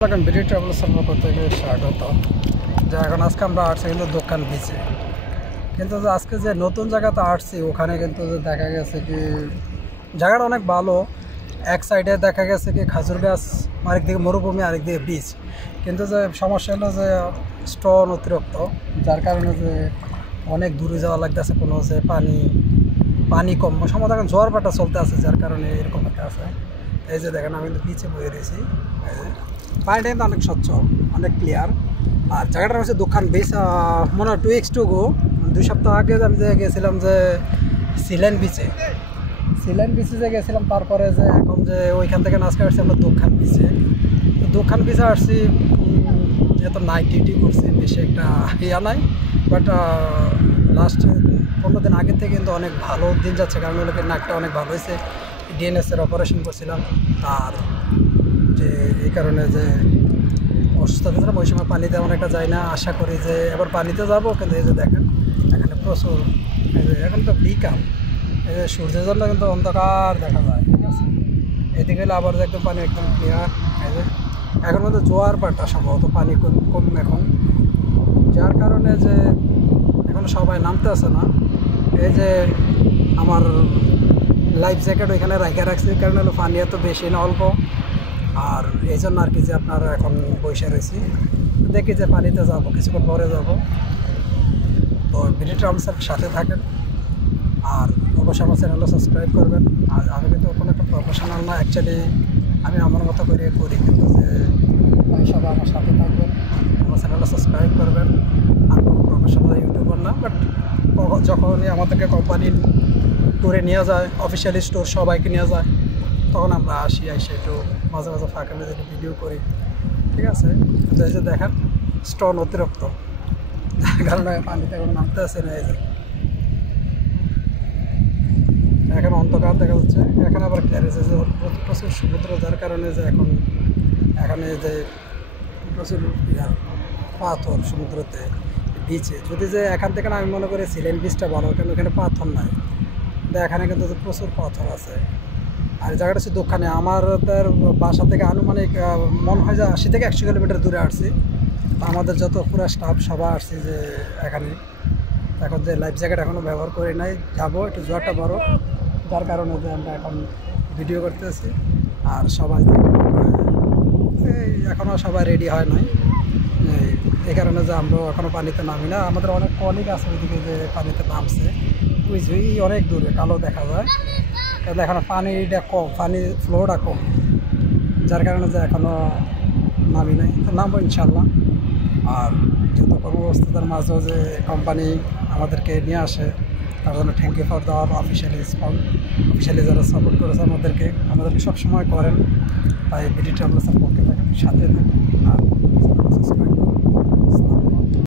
BD ট্রাভেলসের পক্ষ থেকে স্বাগত। যে এখন আজকে আমরা আসছি কিন্তু দোকান বিচে, কিন্তু আজকে যে নতুন জায়গাতে আসছি ওখানে কিন্তু দেখা গেছে কি জায়গাটা অনেক ভালো। এক সাইডে দেখা গেছে কি খাজুর গাছ, আরেকদিকে মরুভূমি, আরেকদিকে বিচ। কিন্তু যে সমস্যা হলো যে স্টোন অতিরিক্ত, যার কারণে যে অনেক দূরে যাওয়া লাগতেছে। কোনো যে পানি কম, সম্ভবত এখন জোয়ার ভাটা চলতে আছে, যার কারণে এরকম একটা আছে। এই যে দেখেন আমি কিন্তু বিচে বয়ে রয়েছি, পানিটা কিন্তু অনেক স্বচ্ছ, অনেক ক্লিয়ার। আর জায়গাটা হচ্ছে দোকান বিচ। মনে হয় 2 weeks to go, 2 সপ্তাহ আগে আমি যে গেছিলাম যে সিলেন বিচে যে গেছিলাম। তারপরে যে এখন যে ওইখান থেকে আজকে আসছি আমরা দোকান বিচে আসছি। যেহেতু নাইট ডিউটি করছি, বেশি একটা ইয়া নাই, বাট লাস্ট 15 দিন আগের থেকে কিন্তু অনেক ভালো দিন যাচ্ছে। কারণ ওগুলোকে নাকটা অনেক ভালো হয়েছে, ডিএনএসের অপারেশন করছিলাম। আর যে এই কারণে যে অসুস্থ হয়েছিলাম, ওই সময় পানিতে তেমন একটা যাই না। আশা করি যে এবার পানিতে যাবো। কিন্তু এই যে দেখেন এখানে প্রচুর, এখন তো বিকাল, এই যে সূর্যের জন্য কিন্তু অন্ধকার দেখা যায়, ঠিক আছে। এদিকে গেলে আবার একদম পানি একদম ক্লিয়ার। এই যে এখন মধ্যে জোয়ার ভাটা, সম্ভবত পানি কম এখন, যার কারণে যে এখন সবাই নামতে আসে না। এই যে আমার লাইফ জ্যাকেট ওইখানে রাখা রাখছি, কারণ হলো পানি এত বেশি না, অল্প। আর এই জন্য আর কি যে আপনারা এখন বসে রয়েছি, দেখি যে পানিতে যাব, কিছুক্ষণ পরে যাব। তো বিডি ট্রাভেলসের সাথে থাকেন, আর অবশ্যই আমার চ্যানেলটা সাবস্ক্রাইব করবেন। আর আমি কিন্তু কোনো একটা প্রফেশনাল না, অ্যাকচুয়ালি আমি আমার মতো করে করি, কিন্তু যে সবাই আমার সাথে থাকবেন, আমার চ্যানেলটা সাবস্ক্রাইব করবেন। আমি কোনো প্রফেশনাল ইউটিউবার না, বাট যখনই আমাদেরকে কোম্পানির ট্যুরে নিয়ে যায়, অফিসিয়ালি স্টোর সবাইকে নিয়ে যায়, তখন আমরা আসি, একটু মাঝে মাঝে ফাঁকা মেঝে একটু ভিডিও করি, ঠিক আছে। তো এই যে দেখেন স্টোন অতিরিক্ত, যার কারণে পানিতে এখন নামতে আসে না। এই যে এখন অন্ধকার দেখা যাচ্ছে, এখানে আবার গ্যারেজ আছে, প্রচুর সমুদ্র, যার কারণে যে এখন এখানে যে প্রচুর পাথর সমুদ্রতে, বিচে। যদি যে এখান থেকে আমি মনে করি সিলেন বিচটা ভালো, কারণ ওখানে পাথর নাই। এখানে কিন্তু প্রচুর পাথর আছে। আর জায়গাটা হচ্ছে দোকানে, আমাদের বাসা থেকে আনুমানিক মনে হয় যে 80 থেকে 100 কিলোমিটার দূরে আসছি। আমাদের যত পুরো স্টাফ সবাই আসছি যে এখানে। এখন যে লাইফ জ্যাকেট এখনও ব্যবহার করি নাই, যাবো একটু জোয়ারটা বড়, যার কারণে যে আমরা এখন ভিডিও করতেছি। আর সবাই এখনও সবাই রেডি হয় নাই, এই কারণে যে আমরা এখনও পানিতে নামি না। আমাদের অনেক কলিগ আছে ওইদিকে যে পানিতে নামছে, ওই অনেক দূরে কালো দেখা যায়, কারণ এখনও পানিটা কম, পানির ফ্লোটা কম, যার কারণে যে এখনও নামি নাই। তো নামবো ইনশাল্লাহ। আর যত কর্মব্যস্ততার মাঝেও যে কোম্পানি আমাদেরকে নিয়ে আসে, তার জন্য thank you for the officially যারা সাপোর্ট করেছে আমাদেরকে সবসময় করেন। তাই বিডি ট্রাভেলসের পক্ষে থাকেন, সাথে থাকেন, আর সাবস্ক্রাইব করুন।